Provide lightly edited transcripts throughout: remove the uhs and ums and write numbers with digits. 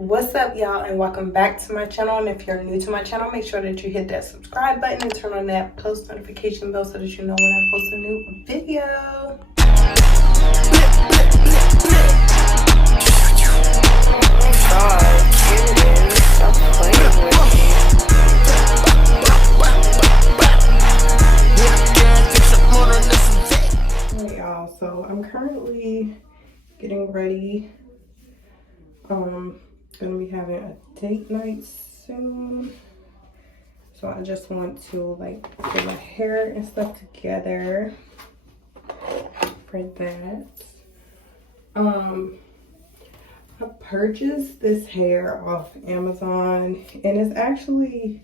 What's up, y'all, and welcome back to my channel. And if you're new to my channel, make sure that you hit that subscribe button and turn on that post notification bell so that you know when I post a new video. Alright, y'all, so I'm currently getting ready. Gonna be having a date night soon, so I just want to like get my hair and stuff together for that. I purchased this hair off Amazon, and it's actually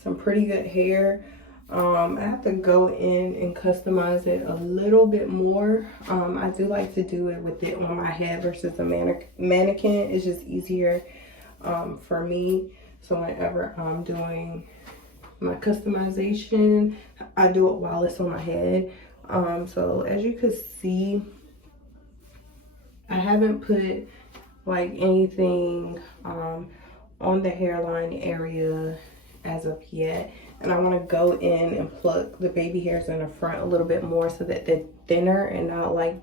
some pretty good hair. I have to go in and customize it a little bit more. I do like to do it with it on my head versus a mannequin. It's just easier for me. So whenever I'm doing my customization, I do it while it's on my head. So as you can see, I haven't put like anything on the hairline area as of yet. And I want to go in and pluck the baby hairs in the front a little bit more so that they're thinner and not like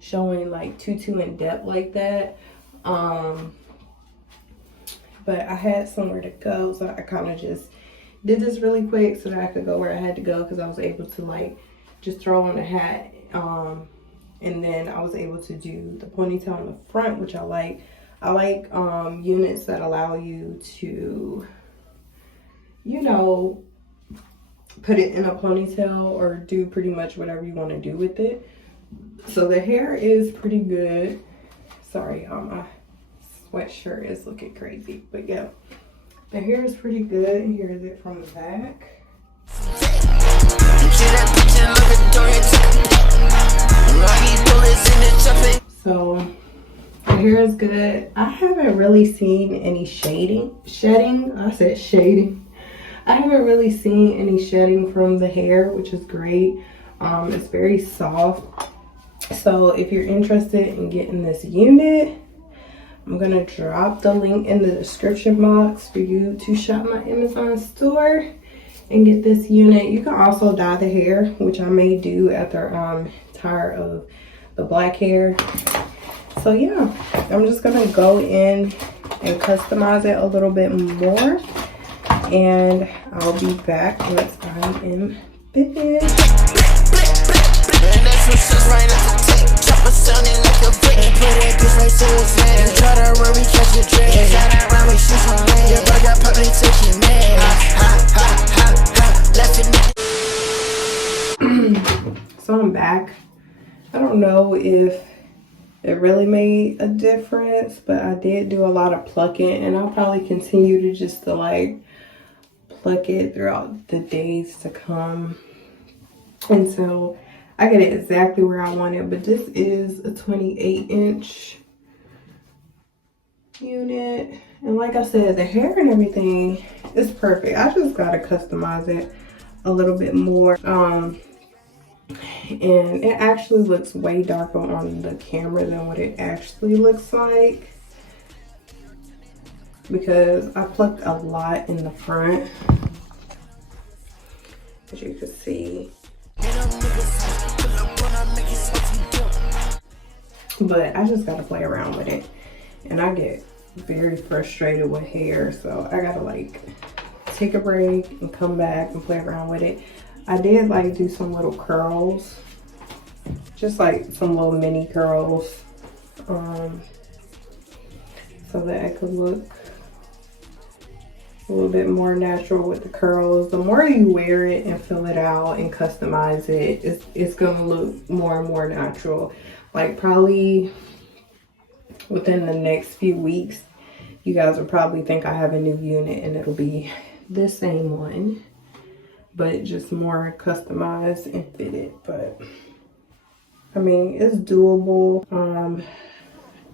showing like too in depth like that. But I had somewhere to go, so I kind of just did this really quick so that I could go where I had to go, because I was able to like just throw on a hat, and then I was able to do the ponytail in the front, which I like. I like units that allow you to, you know, put it in a ponytail or do pretty much whatever you want to do with it. So the hair is pretty good. Sorry, my sweatshirt is looking crazy, but yeah, the hair is pretty good. Here's it from the back. So the hair is good. I haven't really seen any shedding. I said shading. I haven't really seen any shedding from the hair, which is great. It's very soft. So if you're interested in getting this unit, I'm gonna drop the link in the description box for you to shop my Amazon store and get this unit. You can also dye the hair, which I may do after I'm tired of the black hair. So yeah, I'm just gonna go in and customize it a little bit more, and I'll be back once I am finished. So I'm back. I don't know if it really made a difference, but I did do a lot of plucking, and I'll probably continue to just like pluck it throughout the days to come until I get it exactly where I want it. But this is a 28-inch unit, and like I said, the hair and everything is perfect. I just gotta customize it a little bit more. And it actually looks way darker on the camera than what it actually looks like, because I plucked a lot in the front, as you can see. But I just gotta play around with it, and I get very frustrated with hair, so I gotta like take a break and come back and play around with it. I did like do some little curls, just like some little mini curls, so that it could look a little bit more natural with the curls. The more you wear it and fill it out and customize it, it's gonna look more and more natural. Like probably within the next few weeks, you guys will probably think I have a new unit, and it'll be the same one, but just more customized and fitted. But I mean, it's doable. I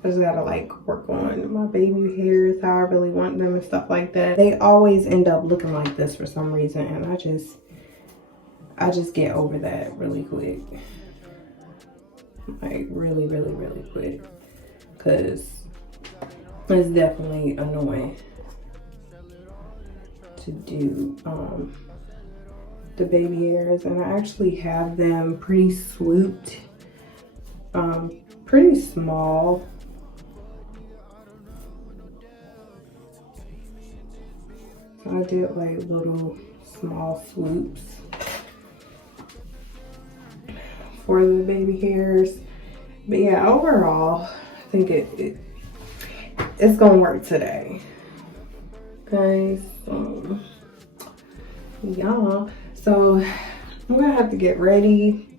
just gotta like work on my baby hairs, how I really want them and stuff like that. They always end up looking like this for some reason, and I just get over that really quick. Like really quick, because It's definitely annoying to do the baby hairs, and I actually have them pretty swooped, pretty small. So I did like little small swoops for the baby hairs. But yeah, overall, I think it's gonna work today, guys. Yeah, so I'm gonna have to get ready.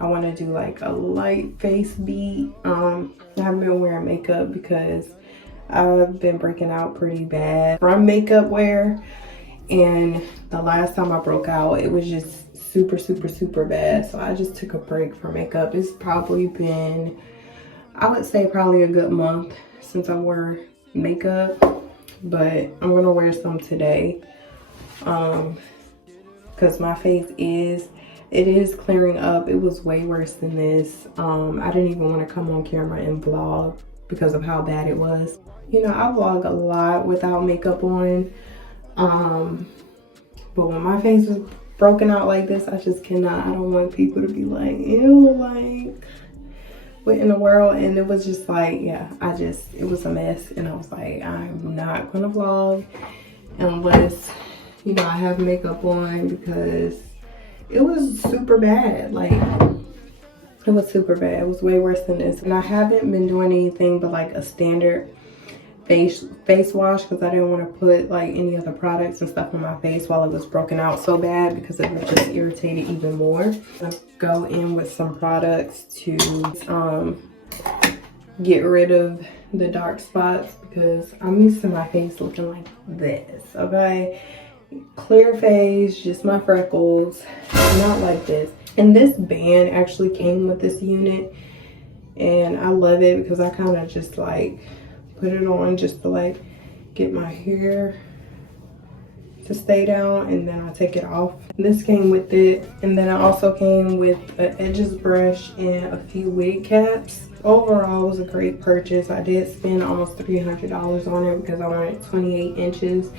I want to do like a light face beat. I haven't been wearing makeup because I've been breaking out pretty bad from makeup wear, and the last time I broke out, it was just super bad. So I just took a break from makeup. It's probably been, I would say, probably a good month since I wore makeup, but I'm gonna wear some today because my face is clearing up. It was way worse than this. I didn't even want to come on camera and vlog because of how bad it was. You know, I vlog a lot without makeup on, but when my face is broken out like this, I just cannot. I don't want people to be like, ew, like, what in the world? And it was just like, yeah, it was a mess. And I was like, I'm not gonna vlog unless, you know, I have makeup on, because it was super bad. Like, it was super bad. It was way worse than this. And I haven't been doing anything but like a standard face wash, because I didn't want to put like any other products and stuff on my face while it was broken out so bad, because it would just irritate it even more. I go in with some products to get rid of the dark spots, because I'm used to my face looking like this, okay? Clear face, just my freckles, not like this. And this band actually came with this unit, and I love it because I kind of just like put it on just to like get my hair to stay down, and then I take it off. This came with it, and then I also came with an edges brush and a few wig caps. Overall, it was a great purchase. I did spend almost $300 on it because I wanted 28 inches.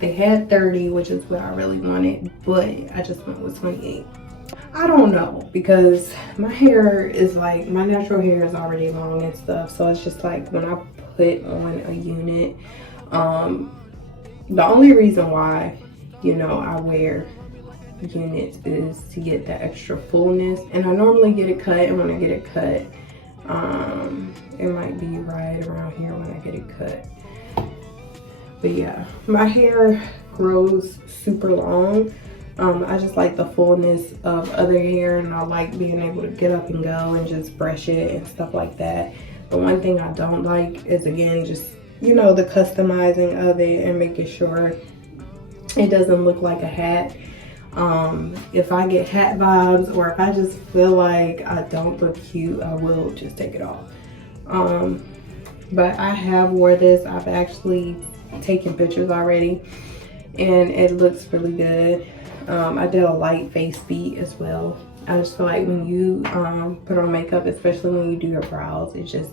They had 30, which is what I really wanted, but I just went with 28. I don't know, because my hair is like, my natural hair is already long and stuff, so it's just like when I put on a unit, the only reason why, you know, I wear units is to get that extra fullness. And I normally get it cut, and when I get it cut, it might be right around here when I get it cut. But yeah, my hair grows super long. I just like the fullness of other hair, and I like being able to get up and go and just brush it and stuff like that. The one thing I don't like is, again, just, you know, the customizing of it and making sure it doesn't look like a hat. If I get hat vibes, or if I just feel like I don't look cute, I will just take it off. But I have wore this. I've actually taken pictures already, and it looks really good. I did a light face beat as well. I just feel like when you put on makeup, especially when you do your brows, it just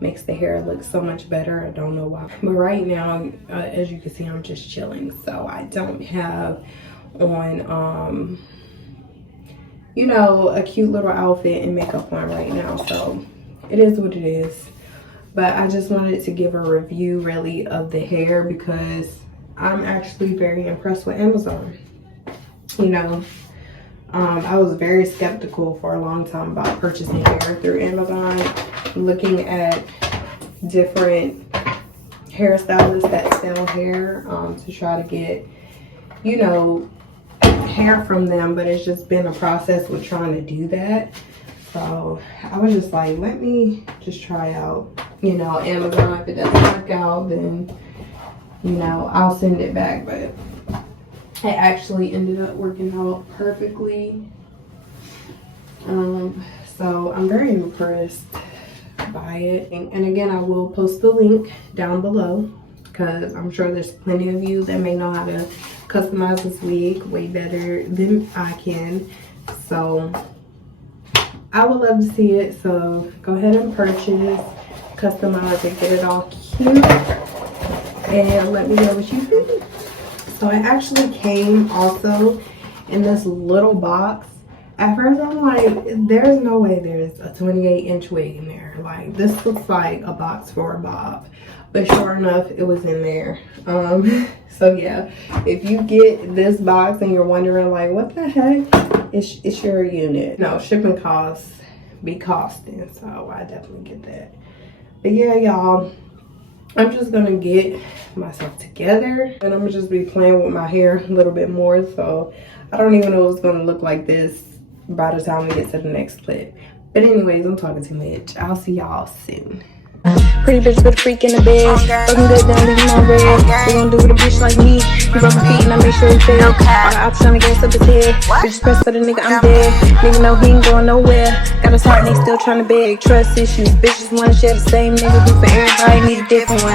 makes the hair look so much better. I don't know why. But right now, as you can see, I'm just chilling. So I don't have on, you know, a cute little outfit and makeup on right now. So it is what it is. But I just wanted to give a review really of the hair, because I'm actually very impressed with Amazon. You know, I was very skeptical for a long time about purchasing hair through Amazon, looking at different hairstylists that sell hair to try to get, you know, hair from them. But it's just been a process with trying to do that. So I was just like, let me just try out, you know, Amazon. If it doesn't work out, then, you know, I'll send it back. But it actually ended up working out perfectly. So I'm very impressed by it. And again, I will post the link down below, because I'm sure there's plenty of you that may know how to customize this wig way better than I can. So I would love to see it. So go ahead and purchase. customize it, get it all cute, and let me know what you think. So it actually came also in this little box. At first I'm like, there's no way there's a 28-inch wig in there. Like, this looks like a box for a bob. But sure enough, it was in there. So yeah, if you get this box and you're wondering like, what the heck, it's your unit. No, shipping costs be costing, so I definitely get that. But yeah, y'all, I'm just gonna get myself together and I'm gonna just be playing with my hair a little bit more. So I don't even know what's gonna look like this by the time we get to the next clip. But anyways, I'm talking too much. I'll see y'all soon. Pretty bitch with a freak in the bed. Fucking good, then leave him on red. They gon' do with a bitch like me. He rub my feet and I make sure he feel. All the ops tryna gas up his head. Bitch press for the nigga, I'm dead. Nigga know he ain't going nowhere. Got us hot and they still tryna beg. Trust issues. Bitches wanna share the same nigga who for everybody need a different one.